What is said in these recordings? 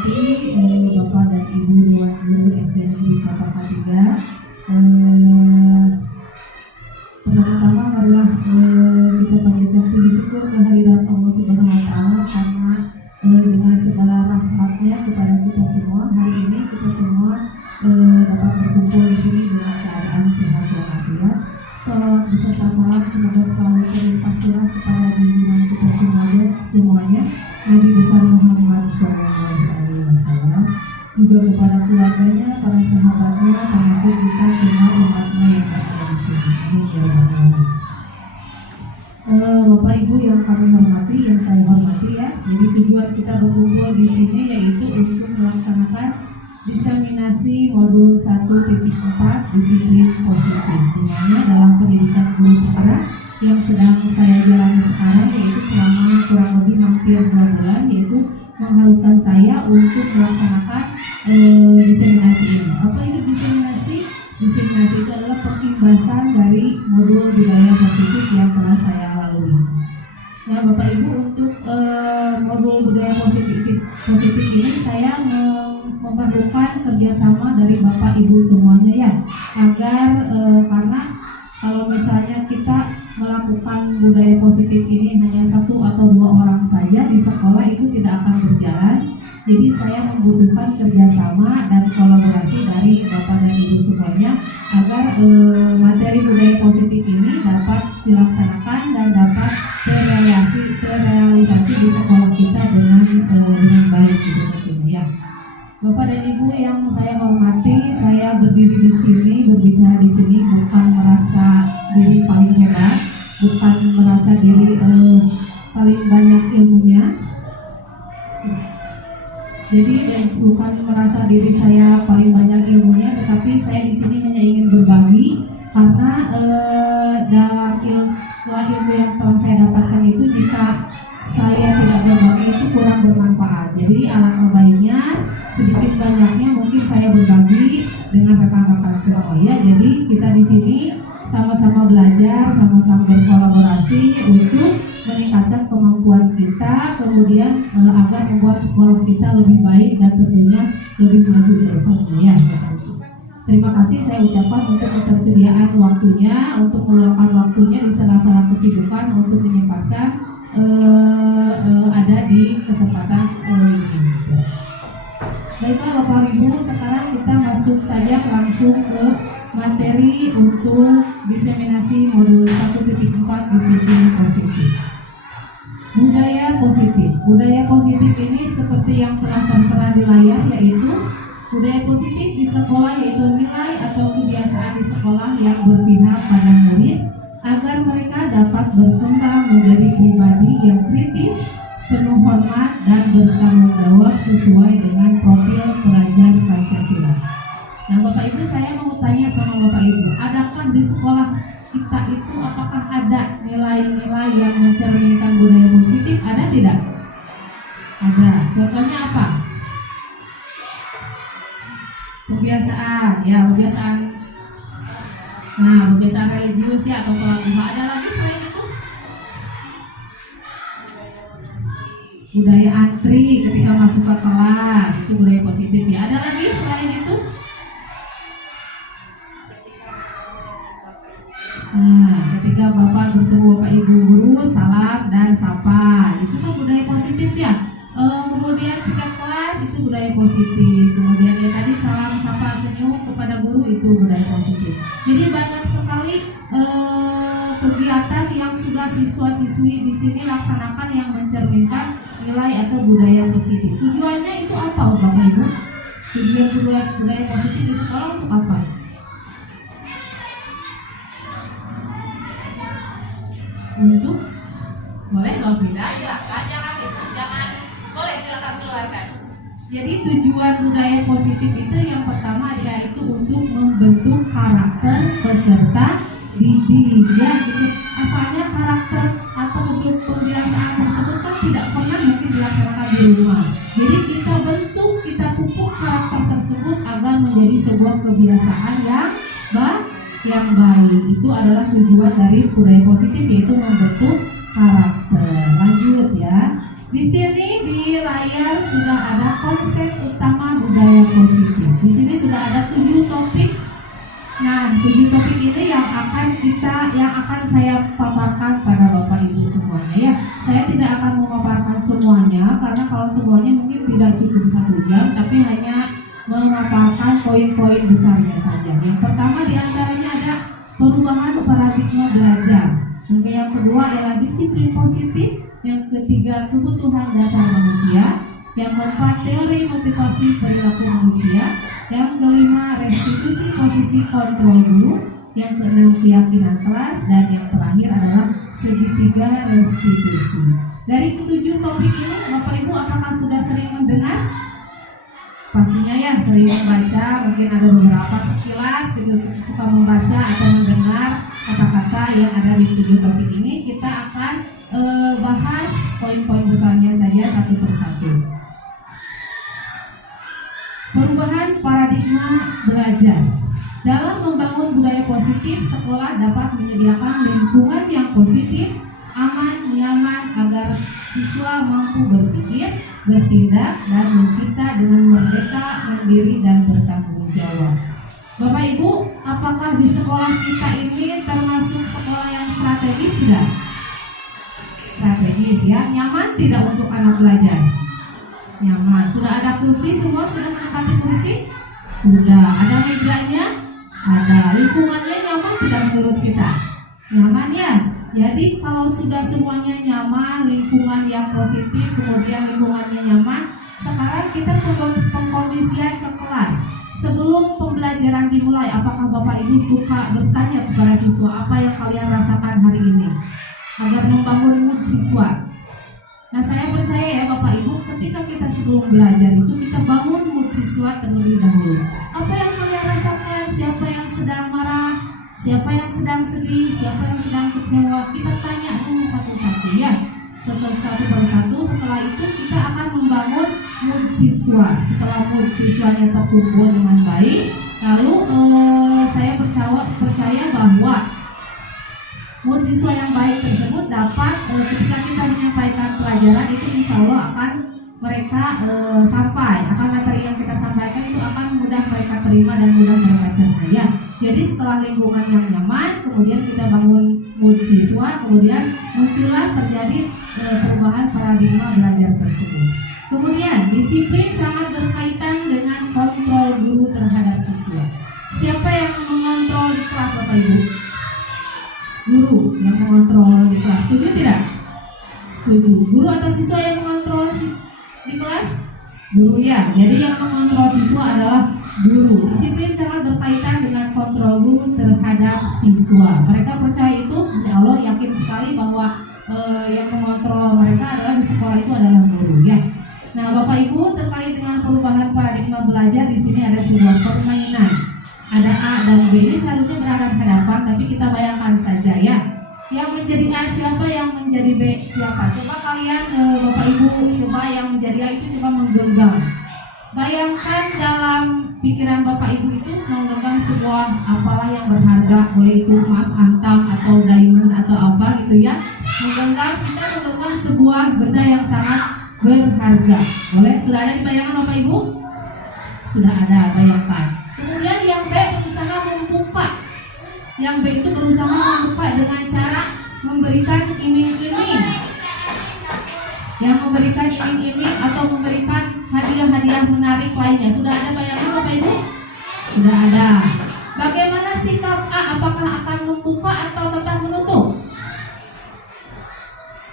hormati Bapak dan Ibu Dewan Guru SD Negeri Cempaka 3. Pertama-tama marilah kita panjatkan puji syukur kehadirat Allah Subhanahu wa Ta'ala karena dengan segala rahmatnya kepada kita semua hari ini kita semua dapat berkumpul di sini dengan keadaan sehat walafiat. Salawat beserta salam semoga selalu terlimpah curah kepada junjungan kita semuanya Nabi besar Muhammad SAW, juga kepada keluarganya, para sahabatnya, termasuk kita semua umatnya yang ada di sini. Bapak Ibu yang kami hormati, yang saya hormati ya. Jadi tujuan kita berkumpul di sini yaitu untuk melaksanakan diseminasi modul 1.4 disiplin positif, di mana dalam pendidikan guru penggerak yang sedang saya jalani sekarang yaitu selama kurang lebih hampir 2 bulan, yaitu mengharuskan saya untuk melaksanakan diseminasi ini. Apa itu diseminasi? Diseminasi itu adalah pengimbasan dari modul budaya positif yang telah saya lalui. Nah, Bapak Ibu, untuk modul budaya positif ini saya memerlukan kerjasama dari Bapak Ibu semuanya ya, agar karena kalau misalnya kita melakukan budaya positif ini hanya 1 atau 2 orang saja di sekolah itu tidak akan berjalan. Jadi saya membutuhkan kerjasama dan kolaborasi dari Bapak dan Ibu semuanya agar materi budaya positif ini dapat dilaksanakan dan dapat terrealisasi di sekolah kita dengan baik gitu ya. Bapak dan Ibu yang saya hormati, saya berdiri di sini, berbicara di sini bukan merasa diri paling hebat, bukan merasa diri paling banyak ilmunya. Jadi bukan merasa diri saya paling banyak ilmunya, tetapi saya di sini hanya ingin berbagi karena ilmu yang telah saya dapatkan itu jika saya tidak berbagi itu kurang bermanfaat. Jadi alangkah baiknya sedikit banyaknya mungkin saya berbagi dengan rekan-rekan semuanya. Jadi kita di sini sama-sama belajar, sama-sama berkolaborasi untuk meningkatkan kemampuan kita, kemudian agar membuat sekolah kita lebih baik dan tentunya lebih maju ke depannya. Terima kasih saya ucapkan untuk ketersediaan waktunya, untuk meluangkan waktunya di sela-sela kesibukan untuk menyempatkan ada di kesempatan ini. Baiklah Bapak Ibu, sekarang kita masuk saja langsung ke materi untuk diseminasi modul 1.4 disiplin positif. Budaya positif. Budaya positif ini seperti yang telah tertera di layar, yaitu budaya positif di sekolah yaitu nilai atau kebiasaan di sekolah yang berpihak pada murid agar mereka dapat berkembang menjadi pribadi yang kritis, penuh hormat dan bertanggung jawab sesuai dengan profil pelajar Pancasila. Nah, Bapak Ibu, saya mau tanya sama Bapak Ibu, adakah di sekolah kita itu apakah ada nilai-nilai yang mencerminkan budaya positif? Ada tidak? Ada. Contohnya apa? Kebiasaan, ya kebiasaan. Nah, kebiasaan religius ya atau sholat duha. Ada lagi selain itu? Budaya antri ketika masuk ke kelas, itu budaya positif ya. Ada lagi selain itu? Nah, ketika Bapak bertemu Bapak Ibu guru, salam dan sapa, itu kan budaya positif ya. Kemudian ketika kelas itu budaya positif. Kemudian ya tadi salam sapa senyum kepada guru itu budaya positif. Jadi banyak sekali kegiatan yang sudah siswa-siswi di sini laksanakan yang mencerminkan nilai atau budaya positif. Tujuannya itu apa, Bapak Ibu? Tujuan budaya positif di sekolah untuk apa? Untuk boleh dong, tidak silakan, jangan boleh silakan keluarkan. Jadi tujuan budaya positif itu yang pertama yaitu untuk membentuk karakter peserta didik ya gitu. Asalnya karakter atau bentuk kebiasaan tersebut kan tidak pernah mungkin dilaksanakan di rumah. Jadi kita bentuk, kita pupuk karakter tersebut agar menjadi sebuah kebiasaan yang baik. Itu adalah tujuan dari budaya positif, yaitu membentuk karakter. Lanjut ya. Di sini di layar sudah ada konsep utama budaya positif. Di sini sudah ada 7 topik. Nah, 7 topik ini yang akan saya paparkan pada Bapak Ibu semuanya ya. Saya tidak akan memaparkan semuanya karena kalau semuanya mungkin tidak cukup 1 jam, tapi hanya memaparkan poin-poin besarnya saja. Yang pertama diantaranya ada perubahan paradigma belajar. Yang kedua adalah disiplin positif. Yang ketiga kebutuhan dasar manusia. Yang keempat teori motivasi perilaku manusia. Yang kelima restitusi posisi kontrol guru. Yang keenam keyakinan kelas. Dan yang terakhir adalah segitiga restitusi. Dari 7 topik ini Bapak Ibu apakah sudah sering mendengar? Pastinya ya, sering membaca, mungkin ada beberapa sekilas gitu suka membaca atau mendengar kata-kata yang ada di 7 topik ini. Kita akan bahas poin-poin besarnya saja satu persatu. Perubahan paradigma belajar. Dalam membangun budaya positif, sekolah dapat menyediakan lingkungan yang positif, aman, nyaman agar siswa mampu berpikir, bertindak, dan mencipta dengan merdeka, mandiri, dan bertanggung jawab. Bapak Ibu, apakah di sekolah kita ini termasuk sekolah yang strategis tidak? Strategis ya, nyaman tidak untuk anak belajar? Nyaman. Sudah ada kursi, semua sudah menempati kursi? Sudah. Ada mejanya? Ada. Lingkungannya nyaman tidak menurut kita? Nyaman ya? Jadi kalau sudah semuanya nyaman, lingkungan yang positif, kemudian lingkungannya nyaman, sekarang kita pengkondisian ke kelas. Sebelum pembelajaran dimulai, apakah Bapak Ibu suka bertanya kepada siswa apa yang kalian rasakan hari ini? Agar membangun mood siswa. Nah, saya percaya ya Bapak Ibu, ketika kita sebelum belajar itu kita bangun mood siswa terlebih dahulu. Apa yang kalian rasakan? Siapa yang sedang marah? Siapa yang sedang sedih? Siapa yang sedang kecewa? Kita tanya dulu satu-satu ya. Satu persatu. Setelah itu kita akan membangun mood siswa. Setelah mood siswanya terkumpul dengan baik, lalu saya percaya bahwa mood siswa yang baik tersebut dapat ketika kita menyampaikan pelajaran itu insya Allah akan mereka akan materi yang kita sampaikan itu akan mudah mereka terima dan mudah mereka cerna ya. Jadi setelah lingkungan yang nyaman, kemudian kita bangun mood siswa, kemudian muncullah terjadi perubahan paradigma belajar tersebut. Kemudian disiplin sangat berkaitan dengan kontrol guru terhadap siswa. Siapa yang mengontrol di kelas Bapak Ibu? Guru yang mengontrol di kelas. Setuju tidak? Setuju. Guru atau siswa yang mengontrol di kelas? Guru ya. Jadi yang mengontrol siswa adalah guru. Disiplin sangat berkaitan dengan kontrol guru terhadap siswa. Mereka percaya itu, insya Allah yakin sekali bahwa yang mengontrol mereka adalah di sekolah itu adalah guru ya. Nah, Bapak Ibu, terkait dengan perubahan paradigma belajar di sini ada sebuah permainan. Ada A dan B, ini seharusnya berhadapan-hadapan, tapi kita bayangkan saja ya. Yang menjadi A siapa, yang menjadi B siapa? Coba kalian Bapak Ibu, coba yang menjadi A itu coba menggenggam. Bayangkan dalam pikiran Bapak Ibu itu menggenggam sebuah apalah yang berharga, boleh itu emas, antam atau diamond atau apa gitu ya. Menggenggam sebuah benda yang sangat berharga. Boleh? Sudah ada di bayangan Bapak Ibu? Sudah ada, bayangkan. Kemudian yang B berusaha membuka. Yang B itu berusaha membuka dengan cara memberikan iming-iming. Yang memberikan iming-iming atau memberikan hadiah-hadiah menarik lainnya. Sudah ada bayangan Bapak Ibu? Sudah ada. Bagaimana sikap A? Apakah akan membuka atau tetap menutup?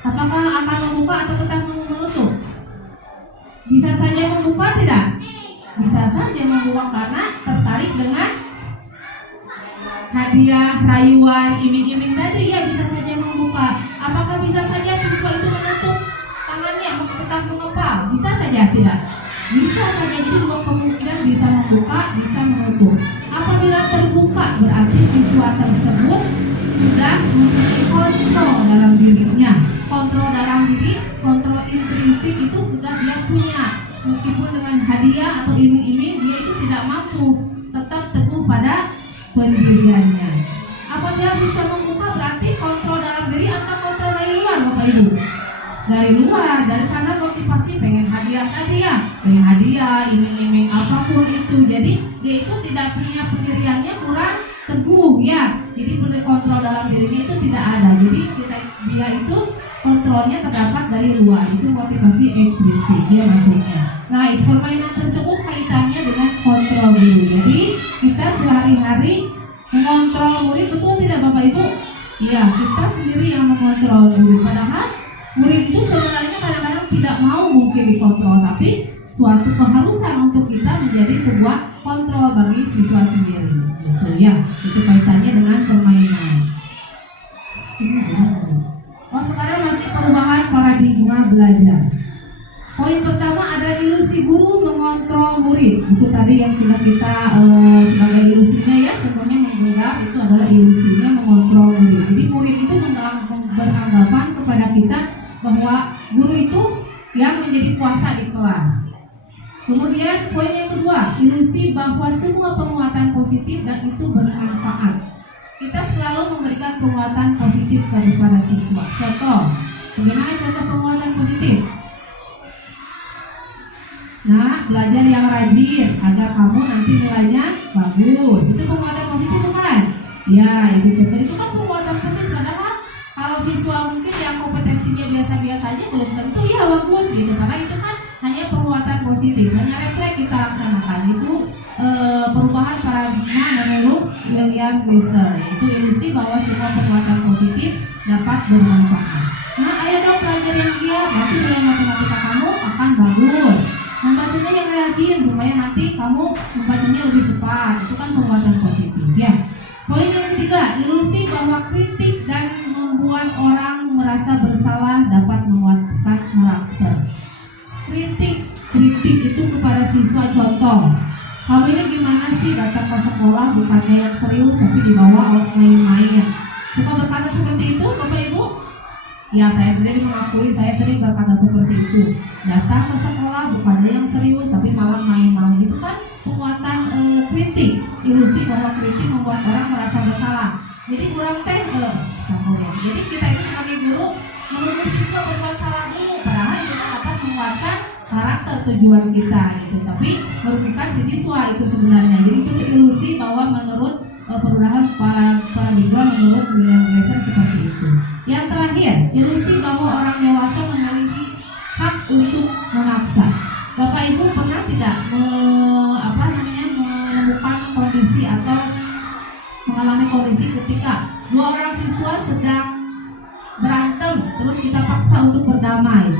Apakah akan membuka atau tetap menutup? Bisa saja membuka tidak? Bisa saja membuka karena tertarik dengan hadiah, rayuan, iming-iming tadi ya, bisa saja membuka. Apakah bisa saja siswa itu menutup tangannya, tetap mengepal? Bisa saja tidak? Bisa saja, jadi dua kemungkinan, bisa membuka, bisa menutup. Apabila terbuka berarti siswa tersebut sudah memiliki kontrol dalam dirinya. Kontrol dalam diri, kontrol intrinsik itu sudah dia punya. Meskipun dengan hadiah atau iming-iming dia itu tidak mampu, tetap teguh pada pendiriannya. Apabila bisa membuka berarti kontrol dalam diri atau kontrol dari luar Bapak Ibu? dari luar, dari karena motivasi pengen hadiah tadi ya, pengen hadiah, iming-iming apapun itu. Jadi dia itu tidak punya pendiriannya kurang teguh ya. Jadi kontrol dalam dirinya itu tidak ada. Jadi dia itu kontrolnya terdapat dari luar. Itu motivasi ekstrinsik ya maksudnya. Nah, permainan tersebut kaitannya dengan kontrol diri. Jadi kita sehari-hari mengontrol murid, betul tidak Bapak Ibu? Ya, kita sendiri yang mengontrol murid. Padahal murid itu sebenarnya kadang-kadang tidak mau mungkin dikontrol, tapi suatu keharusan untuk kita menjadi sebuah kontrol bagi siswa sendiri. Gitu ya. Itu kaitannya dengan permainan. Oh, sekarang masih perubahan paradigma belajar. Poin pertama ada ilusi guru mengontrol murid. Itu tadi yang sudah kita sebagai ilusinya ya, contohnya menganggap itu adalah ilusinya mengontrol murid. Jadi murid itu beranggapan kepada kita bahwa guru itu yang menjadi kuasa di kelas. Kemudian poin yang kedua, ilusi bahwa semua penguatan positif dan itu bermanfaat. Kita selalu memberikan penguatan positif kepada siswa. Contoh, bagaimana contoh penguatan positif? Nah, belajar yang rajin agar kamu nanti nilainya bagus. Itu penguatan positif bukan? Ya, itu contoh. Itu kan penguatan positif. Padahal kalau siswa mungkin yang kompetensinya biasa-biasa aja belum tentu ya bagus gitu. Karena itu kan hanya penguatan positif, hanya refleks kita laksanakan. Itu perubahan paradigma menurut William Glasser. Itu ilusi bahwa semua penguatan positif dapat bermanfaat. Nah, ayo dong pelajar yang giat, nanti nilai matematika kamu akan bagus. Membacanya yang rajin supaya nanti kamu membacanya lebih cepat. Itu kan penguatan positif ya. Poin yang ketiga, ilusi bahwa kritik dan membuat orang merasa bersalah dapat menguatkan karakter. Kritik itu kepada siswa. Contoh, kamu ini gimana sih datang ke sekolah bukannya yang serius tapi dibawa main-main. Suka berkata seperti itu Bapak Ibu? Ya, saya sendiri mengakui saya sering berkata seperti itu. Datang ke sekolah bukannya yang serius tapi malah main-main. Itu kan penguatan kritik. Ilusi bahwa kritik membuat orang merasa bersalah. Jadi kurang Jadi kita itu sebagai guru menuntut siswa berbuat salah dulu. Padahal kita dapat menguatkan karakter tujuan kita gitu. Tapi merugikan si siswa itu sebenarnya. Jadi itu ilusi bahwa menurut perubahan paradigma menurut William Glasser seperti itu. Yang terakhir, ilusi bahwa orang dewasa memiliki hak untuk memaksa. Bapak Ibu pernah tidak menemukan kondisi atau mengalami kondisi ketika dua orang siswa sedang berantem terus kita paksa untuk berdamai?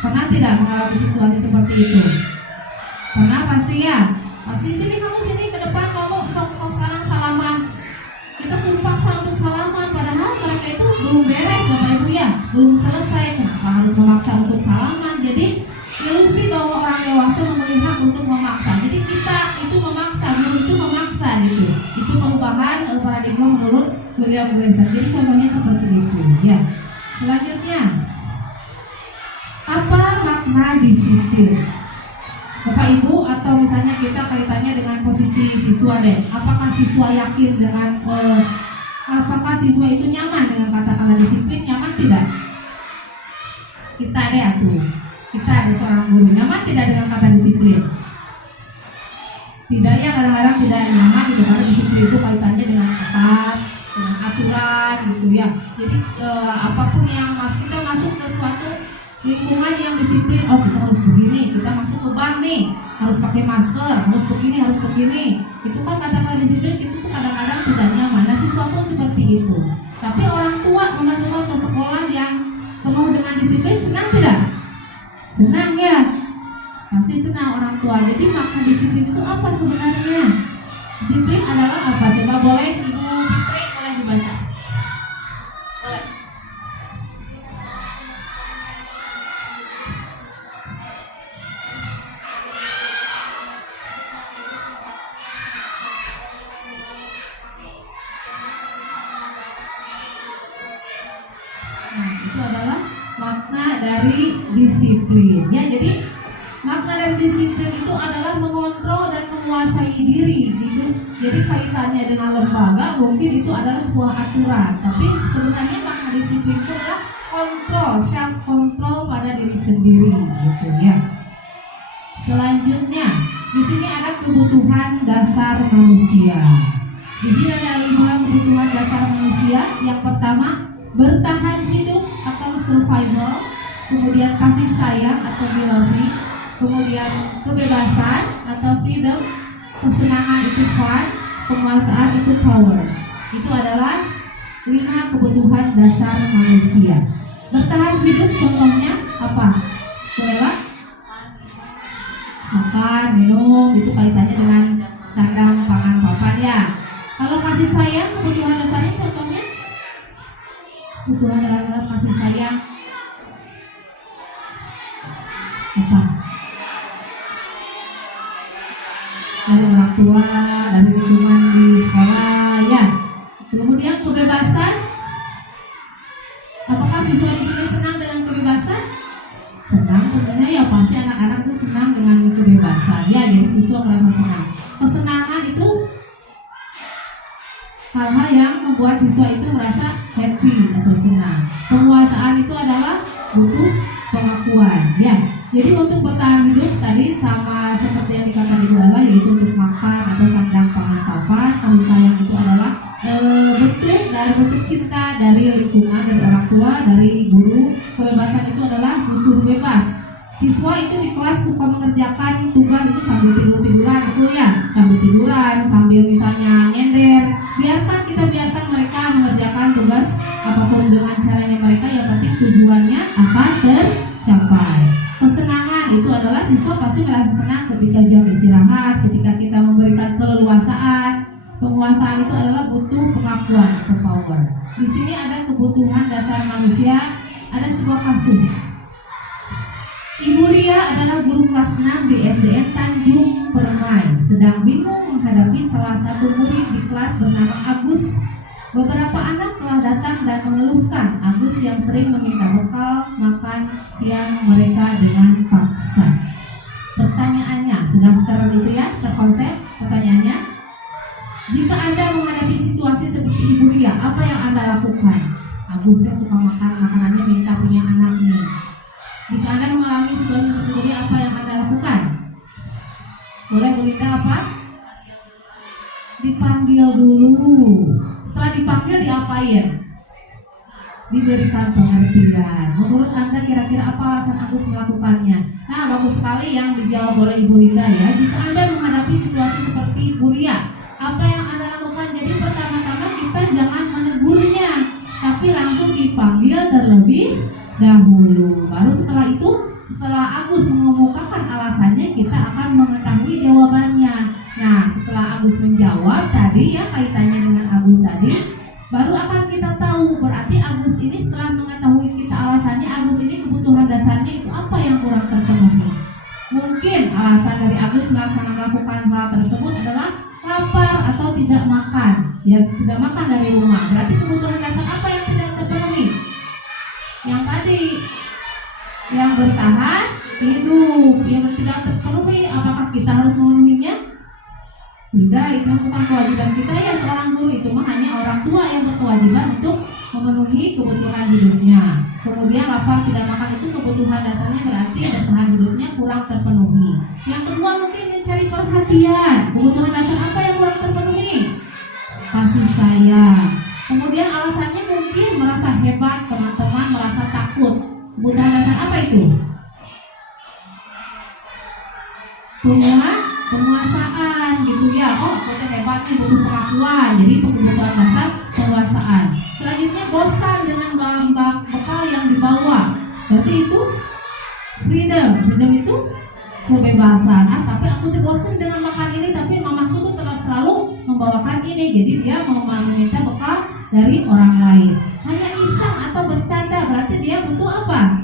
Pernah tidak mengalami situasi seperti itu? Pernah pasti ya. Pasti sini kamu sini ke depan kamu sekarang salaman. Kita suruh paksa untuk salaman padahal mereka itu belum beres Bapak Ibu ya, belum selesai. Kenapa harus memaksa untuk salaman? Jadi ilusi bahwa orang dewasa memiliki hak untuk memaksa. Jadi kita itu memaksa, guru itu memaksa gitu. Itu perubahan paradigma menurut William Glasser. Jadi contohnya seperti itu ya. Selanjutnya, apa makna disiplin? Bapak Ibu atau misalnya kita kaitannya dengan posisi siswa deh. Apakah siswa yakin dengan apakah siswa itu nyaman dengan kata-kata disiplin? Nyaman tidak? Kita deh atuh. Kita ada seorang guru nyaman tidak dengan kata disiplin? Tidak ya, kadang-kadang tidak nyaman gitu karena disiplin itu kaitannya dengan ketat, dengan aturan gitu ya. Jadi apapun yang kita masuk ke suatu lingkungan yang disiplin, oh kita harus begini, kita masuk ke bank nih harus pakai masker, harus begini, itu kan kata-kata disiplin itu kadang-kadang tidak nyaman. Nah, siswa pun seperti itu. Tapi orang tua memasukkan ke sekolah yang penuh dengan disiplin, senang tidak? Senang ya, pasti senang orang tua. Jadi makna disiplin itu apa sebenarnya? Disiplin adalah apa? Coba boleh Ibu Fitri boleh dibaca. Boleh. Itu adalah makna dari disiplin ya. Jadi makna dari disiplin itu adalah mengontrol dan menguasai diri gitu. Jadi kaitannya dengan lembaga mungkin itu adalah sebuah aturan, tapi sebenarnya makna disiplin itu adalah kontrol, self control pada diri sendiri, gitu ya. Selanjutnya, di sini ada kebutuhan dasar manusia. Di sini ada 5 kebutuhan dasar manusia. Yang pertama, bertahan hidup atau survival, kemudian kasih sayang atau belonging, kemudian kebebasan atau freedom, kesenangan itu fun, penguasaan itu power. Itu adalah 5 kebutuhan dasar manusia. Bertahan hidup contohnya apa? Bolehlah? Makan, minum, itu kaitannya dengan sandang, pangan, papan ya. Kalau kasih sayang, kebutuhan dasarnya contohnya kebutuhan dalam kasih sayang apa? Dari orang tua, dari lingkungan di sekolah ya. Kemudian kebebasan, apakah siswa di sini senang dengan kebebasan? Senang sebenarnya ya, pasti anak-anak itu senang dengan kebebasan ya, jadi siswa merasa senang. Kesenangan itu hal-hal yang membuat siswa itu merasa happy atau senang. Penguasaan itu adalah butuh pengakuan ya. Jadi untuk bertahan hidup tadi sama seperti yang dikatakan Ibu Ella, yaitu untuk makan atau sandang, pangan, papan. Kasih sayang itu adalah bentuk cinta dari lingkungan, dari orang tua, dari guru. Kebebasan itu adalah butuh bebas. Siswa itu di kelas suka mengerjakan tugas itu sambil tiduran itu ya, sambil tiduran, sambil misalnya nyender. Biarkan mereka mengerjakan tugas apapun dengan caranya mereka, yang penting tujuannya akan tercapai. Kesenangan itu adalah siswa pasti merasa senang ketika jam istirahat, ketika kita memberikan keleluasaan. Penguasaan itu adalah butuh pengakuan atau power. Di sini ada kebutuhan dasar manusia. Ada sebuah kasus. Ibu Ria adalah guru kelas 6 di SDN Tanjung Permai, sedang bingung menghadapi salah satu murid di kelas bernama Agus. Beberapa anak telah datang dan mengeluhkan Agus yang sering meminta bekal makan siang mereka dengan paksa. Pertanyaannya, sudah terkonsep pertanyaannya? Jika Anda menghadapi situasi seperti Ibu Ria, apa yang Anda lakukan? Agusnya suka makan, makanannya minta punya anak nih. Jika Anda mengalami situasi seperti Ibu Ria, apa yang Anda lakukan? Boleh Bu Linda apa? Dipanggil dulu. Setelah dipanggil diapain? Diberikan pengertian. Menurut Anda kira-kira apa alasan Agus melakukannya? Nah, bagus sekali yang dijawab oleh Ibu Linda ya. Jika Anda menghadapi situasi seperti Ibu Ria, apa yang Anda lakukan? Jadi pertama-tama kita jangan menegurnya, tapi langsung dipanggil terlebih dahulu. Baru setelah itu, setelah Agus mengemukakan alasannya, kita akan mengetahui jawabannya. Nah, setelah Agus menjawab tadi ya, kaitannya dengan Agus tadi, baru akan kita tahu berarti Agus ini setelah mengetahui kita alasannya, Agus ini kebutuhan dasarnya itu apa yang kurang terpenuhi. Mungkin alasan dari Agus melakukan hal tersebut adalah lapar atau tidak makan. Ya, tidak makan dari rumah. Berarti kebutuhan dasar apa yang tidak terpenuhi? Yang tadi, yang bertahan hidup, yang tidak terpenuhi, apakah kita harus memenuhinya? Tidak, itu bukan kewajiban kita ya seorang guru, itu mah hanya orang tua yang berkewajiban untuk memenuhi kebutuhan hidupnya. Kemudian lapar tidak makan itu kebutuhan dasarnya, berarti bertahan hidupnya kurang terpenuhi. Yang kedua mungkin mencari perhatian. Kebutuhan dasar apa yang kurang terpenuhi? Kasih sayang. Kemudian alasannya mungkin merasa hebat, teman-teman merasa takut. Kebutuhan dasar apa itu? Penguasaan gitu ya. Oh, aku hebat nih, butuh pengakuan. Jadi kebutuhan dasar penguasaan. Selanjutnya bosan dengan bekal yang dibawa. Berarti itu freedom. Freedom itu kebebasan. Tapi aku tuh bosan dengan makan ini, tapi mamaku tuh selalu membawakan ini. Jadi dia mau meminta bekal dari orang lain. Hanya iseng atau bercanda, berarti dia butuh apa?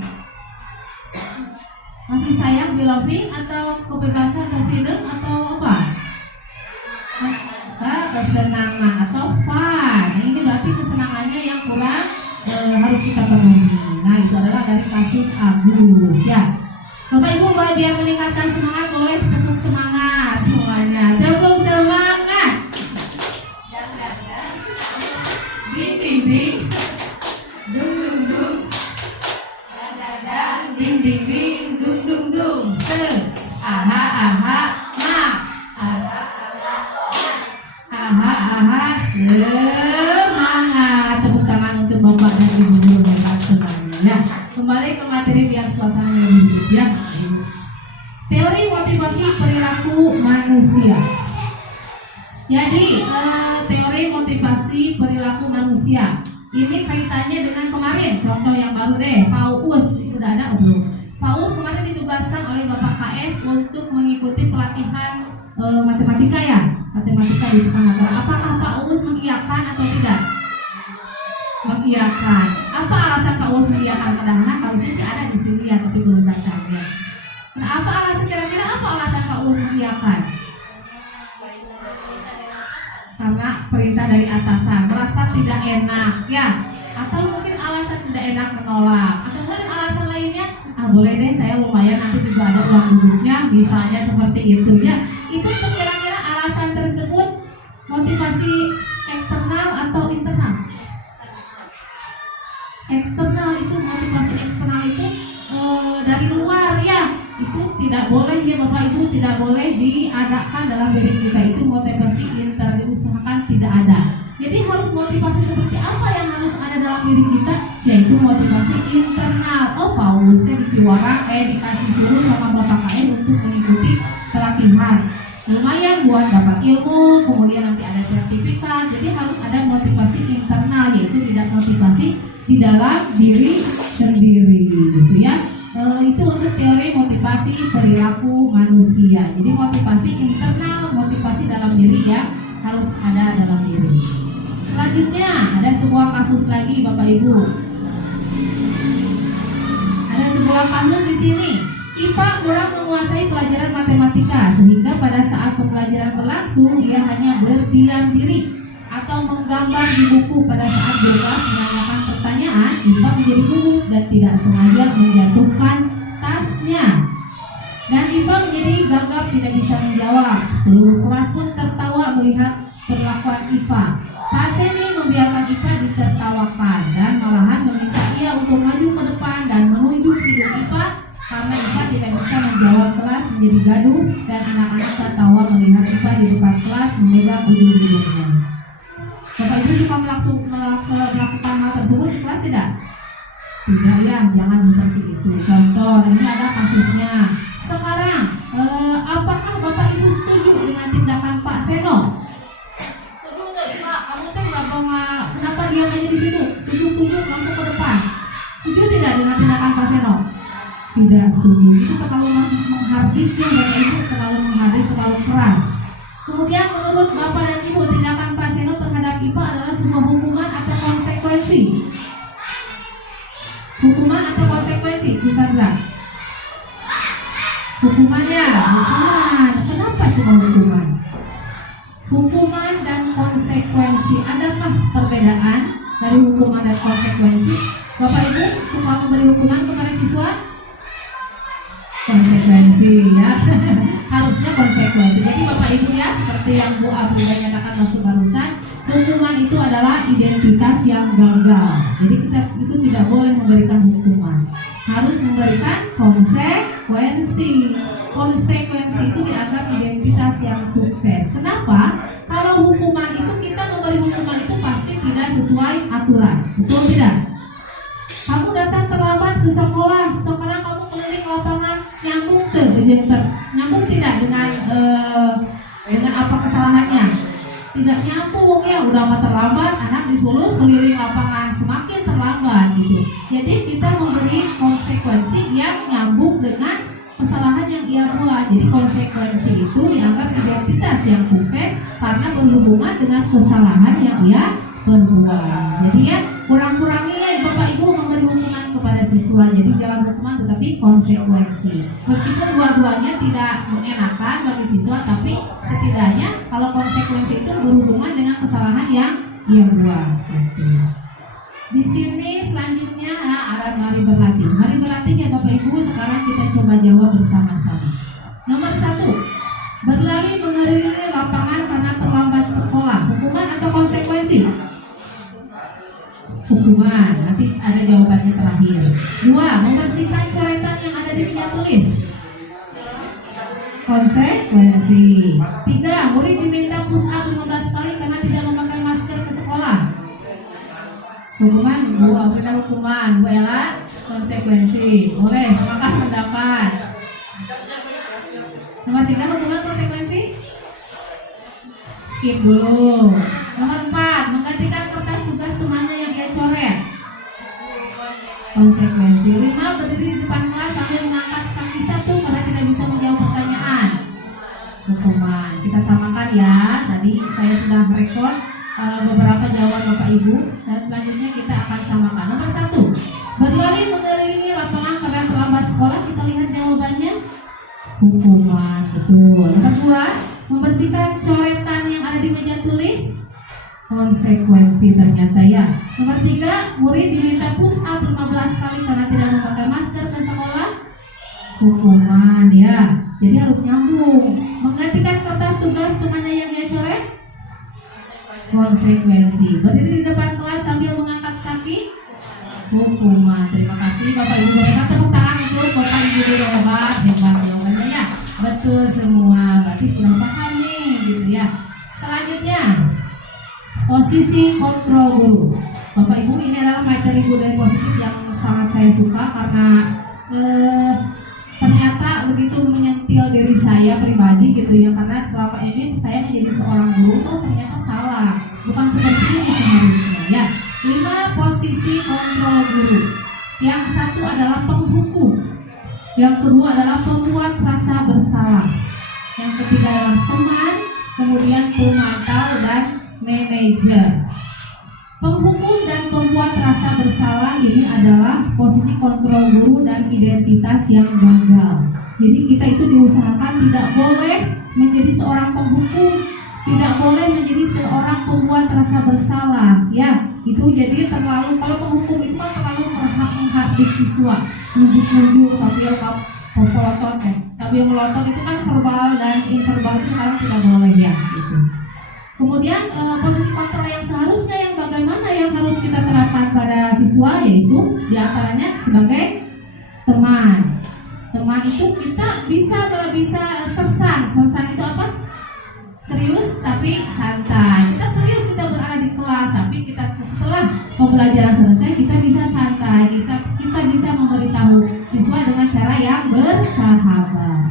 Masih sayang, belonging, atau kebebasan atau freedom atau apa? Kesenangan atau fun. Nah, ini berarti kesenangannya yang kurang harus kita penuhi. Nah, itu adalah dari kasus Agus ya. Bapak Ibu, biar meningkatkan semangat, boleh tepuk semangat semuanya. Tepuk semangat. Ding ding ding. Dung dung dung. Dan ding ding ding, dung dung dung, aha aha ma, aha aha semangat. Tepuk tangan untuk bapak dan ibu guru hebat semuanya. Ya, kembali ke materi biar suasananya lebih hidup ya. Teori motivasi perilaku manusia. Jadi teori motivasi perilaku manusia ini kaitannya dengan kemarin, contoh yang baru deh, PAUS sudah ada obrolan. PAUS kemarin ditugaskan oleh Bapak KS untuk mengikuti pelatihan matematika ya, matematika di Sekolah. Apakah PAUS mengiyakan atau tidak? Mengiyakan. Apa alasan PAUS mengiyakan? Kadang-kadang harusnya sih ada di sini ya, tapi belum baca ya. Nah, apa alasan kira-kira apa alasan PAUS mengiyakan? Karena perintah dari atasan, merasa tidak enak ya, atau mungkin alasan tidak enak menolak, atau mungkin alasan lainnya, boleh deh saya lumayan nanti juga ada uang duduknya, misalnya seperti itu ya. Itu kira-kira alasan tersebut motivasi eksternal atau internal? Eksternal itu, motivasi eksternal itu dari luar ya. Itu tidak boleh ya Bapak Ibu, tidak boleh diadakan dalam diri kita. Itu motivasi internal, diusahakan tidak ada. Jadi harus motivasi seperti apa yang harus ada dalam diri kita, yaitu motivasi internal. Paulusnya dikasih suruh sama Bapak KN untuk mengikuti pelatihan. Lumayan buat dapat ilmu, kemudian nanti ada sertifikat. Jadi harus ada motivasi internal, yaitu tidak motivasi di dalam diri sendiri, gitu ya. Itu untuk teori motivasi perilaku manusia. Jadi motivasi internal, motivasi dalam diri ya harus ada dalam diri. Selanjutnya ada sebuah kasus lagi Bapak Ibu. Ada sebuah kasus di sini. IPA kurang menguasai pelajaran matematika sehingga pada saat pembelajaran berlangsung ia hanya berdiam diri atau menggambar di buku. Pada saat bebas menanyakan pertanyaan, IPA menjadi gugup dan tidak sengaja menjatuhkan tasnya. Dan IPA menjadi gagap, tidak bisa menjawab. Seluruh kelas pun tertawa melihat perlakuan IPA. Pak Seni membiarkan IPA ditertawakan dan malahan meminta ia untuk maju ke depan dan menunjuk hidung IPA karena IPA tidak bisa menjawab. Kelas menjadi gaduh dan anak-anak tertawa melihat IPA di depan kelas memegang ujung hidungnya. Bapak Ibu suka melakukan hal tersebut di kelas tidak? Tidak ya, jangan seperti itu. Contoh, ini ada kasusnya. Sekarang, apakah Bapak Ibu setuju dengan tindakan Pak Seno? Setuju nggak Pak? Kamu tuh kenapa diam aja di situ? Tunjuk langsung ke depan. Setuju tidak dengan tindakan Pak Seno? Tidak setuju. Itu terlalu menghardik ya Bapak Ibu, terlalu menghardik, terlalu keras. Kemudian menurut Bapak dan Ibu, tindakan Pak Seno terhadap IPA adalah sebuah hukuman atau konsekuensi? Hukuman atau konsekuensi? Sandra? Hukumannya, hukuman. Kenapa cuma hukuman? Hukuman dan konsekuensi, adakah perbedaan dari hukuman dan konsekuensi? Bapak Ibu suka memberi hukuman kepada siswa? Konsekuensi ya. Harusnya konsekuensi. Jadi Bapak Ibu ya, seperti yang Bu April nyatakan waktu barusan, hukuman itu adalah identitas yang gagal. Jadi kita itu tidak boleh memberikan hukuman, harus memberikan konsekuensi. Konsekuensi itu dianggap identitas yang sukses. Kenapa? Kalau hukuman itu, kita memberi hukuman itu pasti tidak sesuai aturan, betul tidak? Kamu datang terlambat ke sekolah, sekarang kamu keliling lapangan, nyambung tidak dengan apa kesalahannya? Tidak nyambung ya, udah amat terlambat, anak disuruh keliling lapangan, semakin terlambat gitu. Jadi kita memberi konsekuensi yang nyambung dengan kesalahan yang ia buat. Jadi konsekuensi itu dianggap identitas yang sukses karena berhubungan dengan kesalahan yang ia perbuat. Jadi ya, kurang-kurangi ya Bapak Ibu memberi hukuman kepada siswa. Jadi jangan hukuman tetapi konsekuensi. Meskipun dua-duanya tidak mengenakan bagi siswa, tapi setidaknya kalau konsekuensi itu berhubungan dengan kesalahan yang ia buat. Di sini selanjutnya ada mari berlatih. Mari berlatih ya Bapak Ibu. Sekarang kita coba jawab bersama-sama. Nomor 1, berlari mengelilingi lapangan karena terlambat sekolah. Hukuman atau konsekuensi? Hukuman. Nanti ada jawabannya terakhir. 2, membersihkan coretan murid diminta push up 15 kali karena tidak memakai masker ke sekolah. Hukuman, ada hukuman. Bu Ella, konsekuensi. Boleh, maka pendapat. Nomor 3, hukuman konsekuensi. Skip dulu. Nomor 4, menggantikan kertas tugas temannya yang dia coret. Konsekuensi. 5, berdiri di depan kelas sambil mengangkat kaki satu karena tidak bisa menjawab pertanyaan. Hukuman. Kita samakan ya. Tadi saya sudah rekod beberapa jawaban Bapak Ibu, dan selanjutnya kita akan samakan. Nomor 1, berlari mengelilingi lapangan karena terlambat sekolah. Kita lihat jawabannya. Hukuman. Betul. Nomor 2, membersihkan coretan yang ada di meja tulis. Konsekuensi ternyata ya. Nomor 3, murid diminta push up 15 kali karena tidak memakai masker ke sekolah. Hukuman ya. Jadi harus nyambung. Menggantikan kertas tugas temannya yang dia coret. Konsekuensi. Berdiri di depan kelas sambil mengangkat kaki. Hukuman. Terima kasih Bapak Ibu. Tepuk tangan untuk Bapak Ibu guru hebat jawabannya ya. Betul semua. Berarti sudah paham nih gitu ya. Selanjutnya, posisi kontrol guru. Bapak Ibu, ini adalah materi budaya positif yang sangat saya suka karena ternyata begitu menyentil diri saya pribadi gitu ya, karena selama ini saya menjadi seorang guru ternyata salah, bukan seperti ini seharusnya ya. 5, posisi kontrol guru. Yang 1 adalah penghukum, yang kedua adalah pembuat rasa bersalah, yang ketiga adalah teman, kemudian pemantau dan manajer. Penghukum dan pembuat rasa bersalah ini adalah posisi kontrol guru dan identitas yang gagal. Jadi kita itu diusahakan tidak boleh menjadi seorang penghukum, tidak boleh menjadi seorang pembuat rasa bersalah. Ya, itu jadi terlalu, kalau penghukum itu kan terlalu menghardik siswa, nunjuk-nunjuk sambil melotot itu kan verbal dan inverbal itu kan tidak boleh ya gitu. Kemudian posisi kontrol yang seharusnya yang bagaimana yang harus kita terapkan pada siswa, yaitu diantaranya sebagai teman. Teman itu kita bisa sersan. Sersan itu apa? Serius tapi santai. Kita serius, kita berada di kelas, tapi kita setelah pembelajaran selesai kita bisa santai. Kita bisa memberitahu siswa dengan cara yang bersahabat.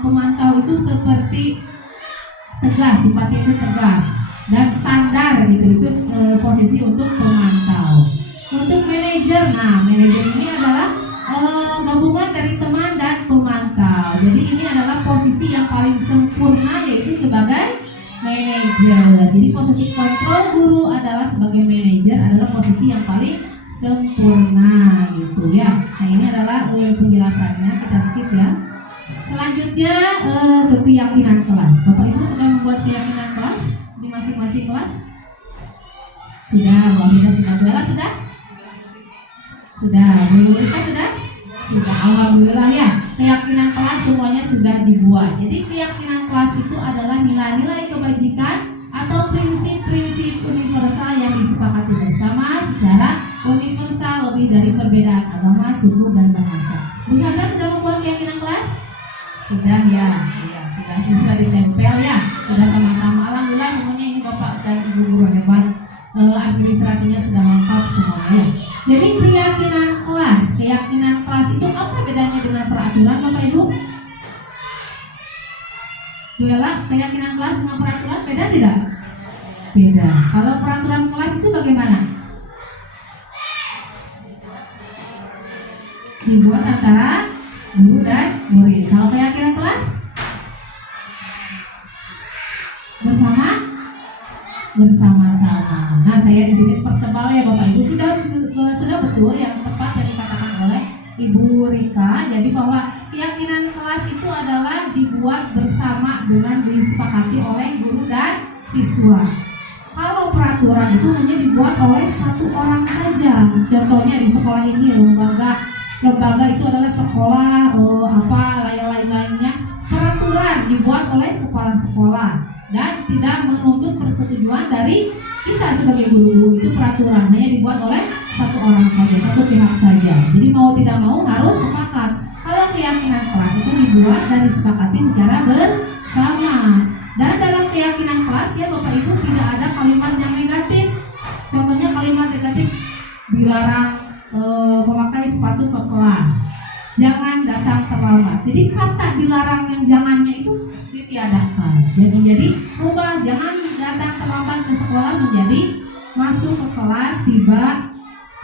Pemantau itu seperti tegas, sifatnya itu tegas dan standar gitu. Itu posisi untuk pemantau. Untuk manajer, manajer ini adalah gabungan dari teman dan pemantau. Jadi ini adalah posisi yang paling sempurna, yaitu sebagai manajer. Jadi posisi kontrol guru adalah sebagai manajer adalah posisi yang paling sempurna gitu ya. Nah ini adalah penjelasannya, kita skip ya. Selanjutnya ke keyakinan kelas. Bapak Ibu sudah membuat keyakinan kelas di masing-masing kelas? Sudah, Bu Amina sudah, Bu Ella sudah? Sudah, Bu Rika sudah? Sudah, alhamdulillah ya. Keyakinan kelas semuanya sudah dibuat. Jadi keyakinan kelas itu adalah nilai-nilai kebajikan atau prinsip-prinsip universal yang disepakati bersama secara universal lebih dari perbedaan agama, suku, dan bahasa. Bu Sandra sudah membuat keyakinan kelas? Sudah ya, sudah ditempel ya, sudah sama-sama. Alhamdulillah semuanya ini Bapak dan Ibu guru hebat, administrasinya sudah lengkap semuanya. Jadi keyakinan kelas itu apa bedanya dengan peraturan Bapak Ibu? Bella, keyakinan kelas dengan peraturan beda tidak? Beda. Kalau peraturan kelas itu bagaimana? Dibuat antara guru dan murid. Kalau keyakinan kelas bersama-sama. Nah, saya di sini pertebal ya Bapak Ibu, sudah betul yang tepat yang dikatakan oleh Ibu Rika. Jadi bahwa keyakinan kelas itu adalah dibuat bersama dengan disepakati oleh guru dan siswa. Kalau peraturan itu hanya dibuat oleh satu orang saja. Contohnya di sekolah ini lembaga itu adalah sekolah lain-lainnya. Peraturan dibuat oleh kepala sekolah dan tidak menuntut persetujuan dari kita sebagai guru. Itu peraturan hanya dibuat oleh satu orang saja, satu pihak saja. Jadi mau tidak mau harus sepakat. Kalau keyakinan kelas itu dibuat dan disepakati secara bersama. bersama. Dan dalam keyakinan kelas ya Bapak Ibu tidak ada kalimat yang negatif. Contohnya kalimat negatif dilarang memakai sepatu ke kelas, jangan datang terlambat. Jadi kata dilarang yang jangannya itu ditiadakan. Jadi ubah jangan datang terlambat ke sekolah menjadi masuk ke kelas tiba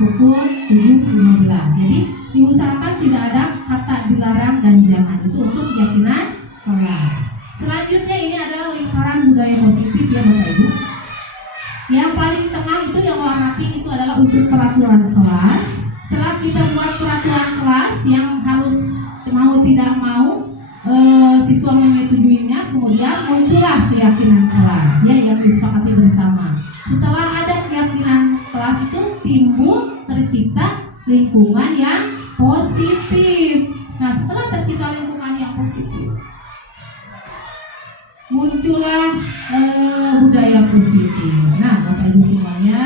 pukul 7.15. Jadi diusahakan tidak ada kata dilarang dan jangan. Itu untuk keyakinan kelas. Selanjutnya ini adalah lingkaran budaya positif ya Bapak Ibu. Yang paling tengah itu yang warna pink itu adalah untuk peraturan kelas. Setelah kita buat peraturan kelas yang harus mau tidak mau siswa menyetujuinya, kemudian muncullah keyakinan kelas ya yang disepakati bersama. Setelah ada keyakinan kelas itu timbul tercipta lingkungan yang positif. Nah, setelah tercipta lingkungan yang positif, muncullah budaya positif. Nah, Bapak Ibu semuanya,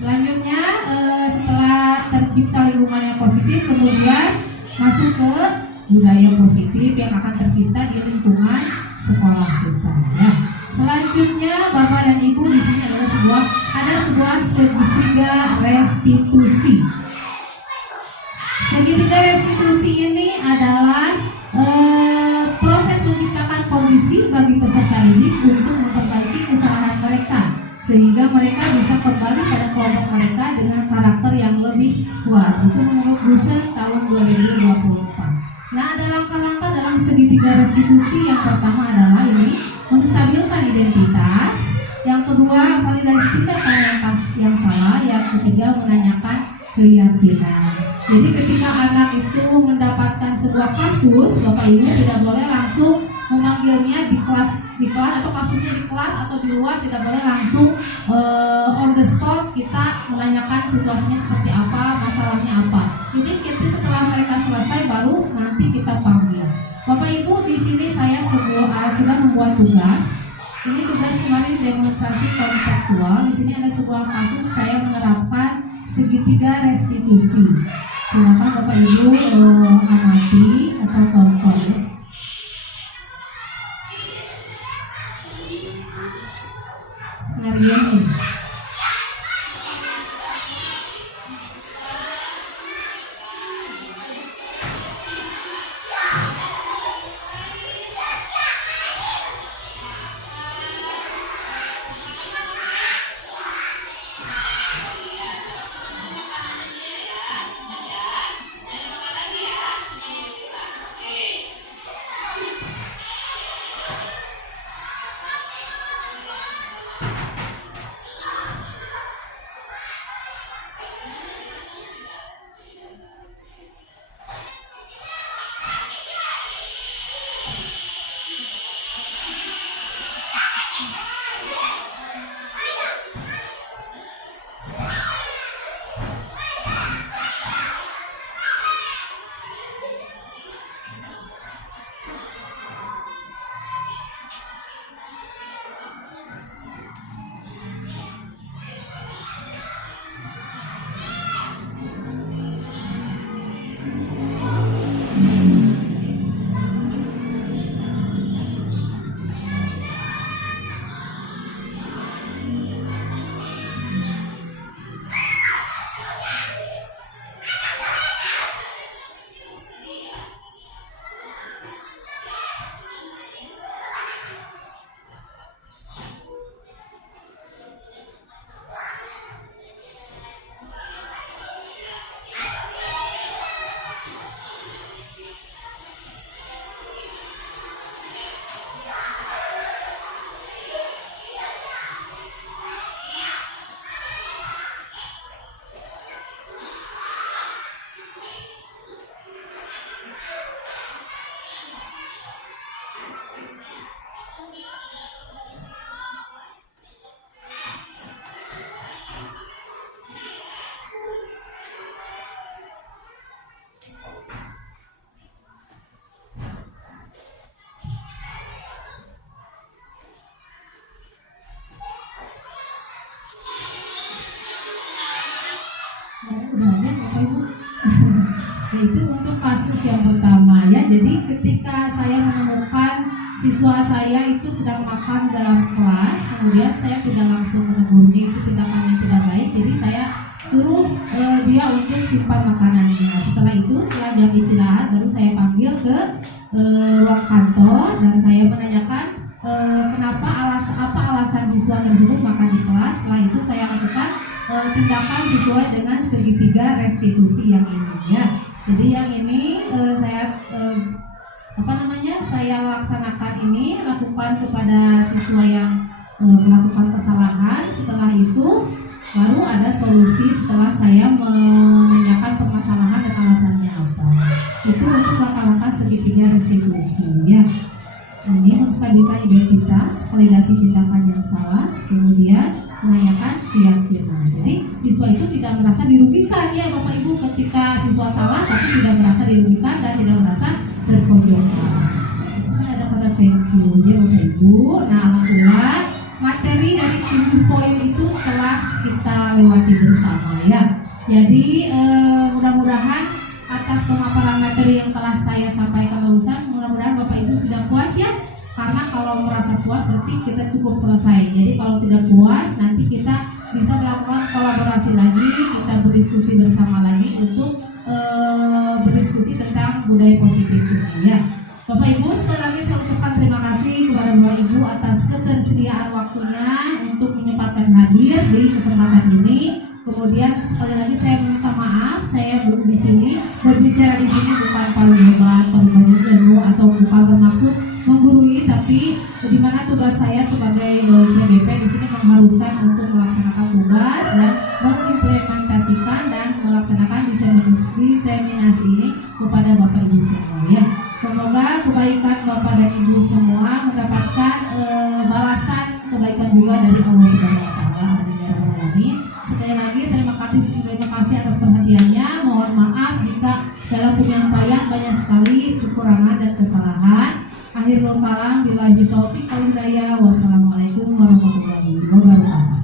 selanjutnya setelah tercipta lingkungan yang positif, kemudian masuk ke budaya positif yang akan tercipta di lingkungan sekolah kita. Ya. Selanjutnya Bapak dan Ibu di sini ada sebuah segitiga restitusi. Segitiga restitusi ini adalah proses menciptakan kondisi bagi peserta didik untuk memperbaiki kesalahan mereka, sehingga mereka bisa kembali pada kelompok mereka dengan karakter yang lebih kuat. Itu menurut Gusen tahun 2024. Nah, ada langkah-langkah dalam segitiga restitusi. Yang pertama adalah ini menstabilkan identitas. Yang kedua, validasi tindakan yang salah. Yang ketiga, menanyakan keyakinan. Jadi ketika anak itu mendapatkan sebuah kasus, Bapak Ibu tidak boleh langsung memanggilnya di kelas atau kasusnya di kelas atau di luar, tidak boleh langsung on the spot kita menanyakan situasinya seperti apa, masalahnya apa. Jadi kita setelah mereka selesai baru nanti kita panggil. Bapak Ibu di sini saya sudah membuat tugas. Ini tugas kemarin demonstrasi konseptual. Di sini ada sebuah kasus saya menerapkan segitiga restitusi. Silakan Bapak Ibu amati atau tonton. Skenario ini. ketika saya menemukan siswa saya itu sedang makan dalam kelas, kemudian saya tidak langsung menegurnya, itu tindakan yang tidak baik. Jadi saya suruh dia untuk simpan makanannya. Setelah itu, setelah jam istirahat, baru saya panggil ke ruang kantor dan saya menanyakan apa alasan siswa tersebut makan di kelas. Setelah itu saya lakukan tindakan sesuai dengan segitiga restitusi yang ini ya. Jadi yang ini saya laksanakan ini, lakukan kepada siswa yang melakukan kesalahan. Setelah itu baru ada solusi setelah saya menanyakan permasalahan dan alasannya apa. Itu untuk langkah-langkah segitiga restitusi ya. Ini menstabilkan identitas, validasi tindakan yang salah, kemudian menanyakan keyakinan. Jadi siswa itu tidak merasa dirugikan ya Bapak Ibu, ketika siswa salah tapi tidak merasa dirugikan dan tidak merasa terpojokkan. Di sini ada pada thank you ya Bapak Ibu. Nah, alhamdulillah materi dari 7 poin itu telah kita lewati bersama ya. Jadi mudah-mudahan atas pemaparan materi yang telah saya sampaikan barusan, mudah-mudahan Bapak Ibu sudah puas ya. Karena kalau merasa puas berarti kita cukup selesai. Jadi kalau tidak puas, nanti kita bisa melakukan kolaborasi lagi, kita berdiskusi bersama lagi untuk berdiskusi tentang budaya positif ini ya. Bapak Ibu, sekali lagi saya ucapkan terima kasih kepada Bapak Ibu atas ketersediaan waktunya untuk menyempatkan hadir di kesempatan ini. Kemudian sekali lagi saya minta maaf, saya di sini berbicara di sini bukan paling hebat, paling banyak ilmu atau bukan bermaksud menggurui, tapi di mana tugas saya sebagai CDP di sini mengharuskan untuk melaksanakan tugas dan mengimplementasikan dan melaksanakan diseminasi ini kepada Bapak Ibu semua ya. Semoga kebaikan Bapak dan Ibu semua mendapatkan balasan kebaikan juga dari Allah Subhanahu wa taala. Amin. Sekali lagi terima kasih atas perhatiannya. Mohon maaf jika dalam penyampaian banyak sekali kekurangan dan kesalahan. Akhirul kalam, billahi taufiq wal hidayah. Wassalamualaikum warahmatullahi wabarakatuh.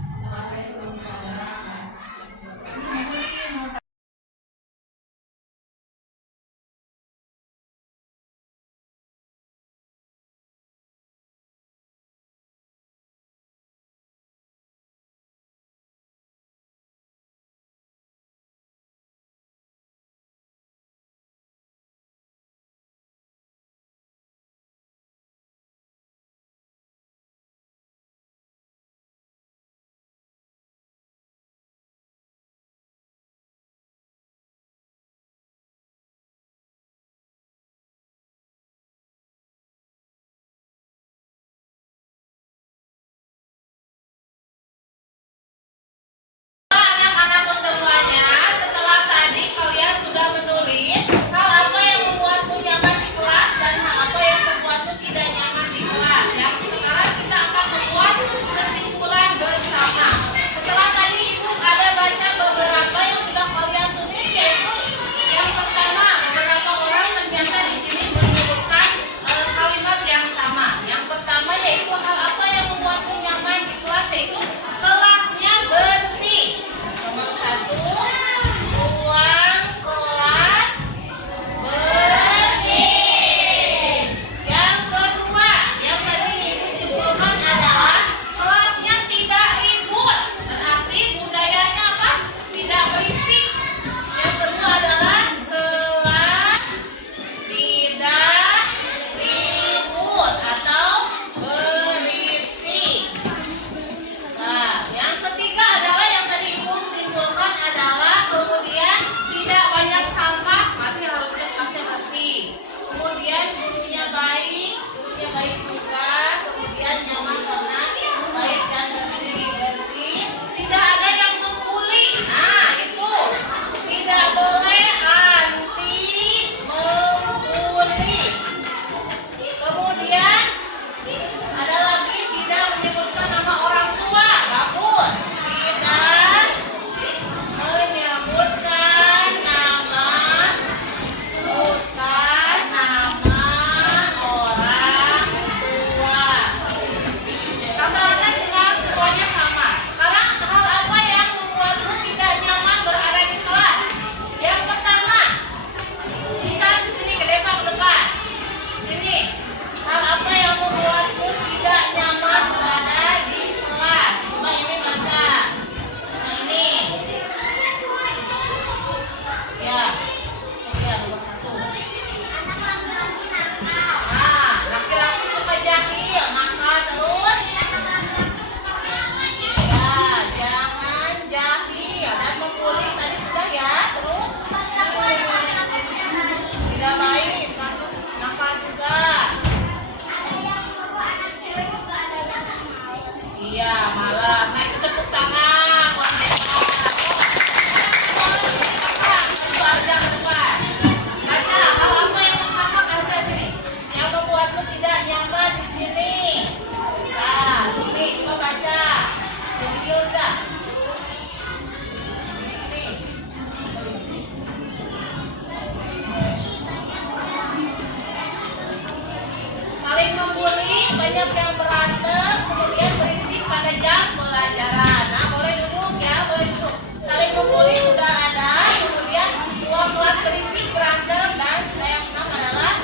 banyak yang berantem, kemudian berisik pada jam pelajaran. Nah, boleh duduk ya, boleh duduk. Saling membuli sudah ada, kemudian dua kelas berisik berantem, dan saya menang adalah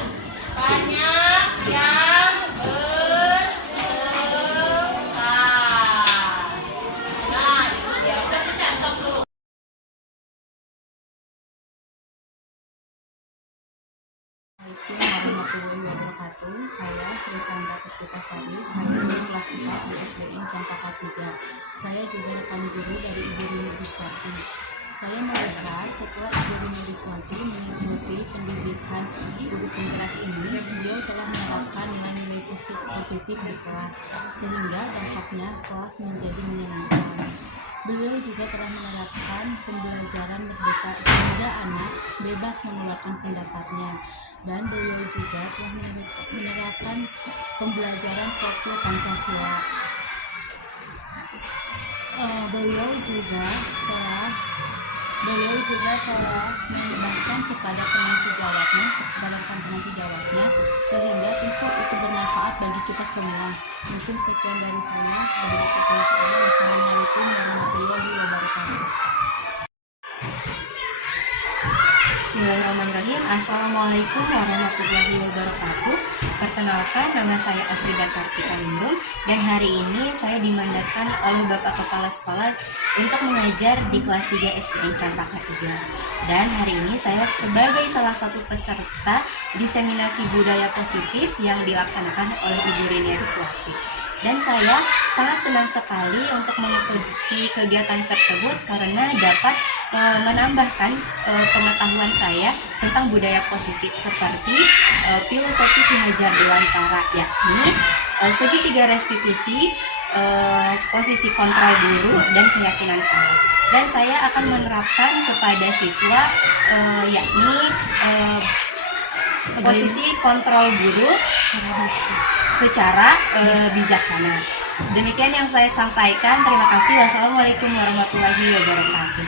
banyak yang bertengkar. Nah, itu dia. Udah saya stop dulu. Assalamualaikum warahmatullahi wabarakatuh. Saya Sri Sandra Puspitasari, saya guru kelas 4 di SDN Cempaka 3. Saya juga rekan guru dari Ibu Rini Riswati. Saya melihat setelah Ibu Rini Riswati mengikuti pendidikan guru penggerak ini, beliau telah menerapkan nilai-nilai positif di kelas, sehingga dampaknya kelas menjadi menyenangkan. Beliau juga telah menerapkan pembelajaran merdeka sehingga anak bebas mengeluarkan pendapatnya, dan beliau juga telah menerapkan pembelajaran profil Pancasila. Beliau juga telah menjelaskan kepada teman sejawatnya sehingga tentu itu bermanfaat bagi kita semua. Mungkin sekian dari saya. Wassalamualaikum warahmatullahi wabarakatuh. Bismillahirrahmanirrahim. Assalamualaikum warahmatullahi wabarakatuh. Perkenalkan, nama saya Afrida Kartika Lindung, dan hari ini saya dimandatkan oleh Bapak Kepala Sekolah untuk mengajar di kelas 3 SDN Cempaka 3. Dan hari ini saya sebagai salah satu peserta diseminasi budaya positif yang dilaksanakan oleh Ibu Rini Riswati. Dan saya sangat senang sekali untuk mengikuti kegiatan tersebut karena dapat menambahkan pengetahuan saya tentang budaya positif seperti filosofi Ki Hajar Dewantara, yakni segitiga restitusi, posisi kontrol guru, dan keyakinan kelas. Dan saya akan menerapkan kepada siswa yakni posisi kontrol guru secara bijaksana. Demikian yang saya sampaikan. Terima kasih. Wassalamualaikum warahmatullahi wabarakatuh.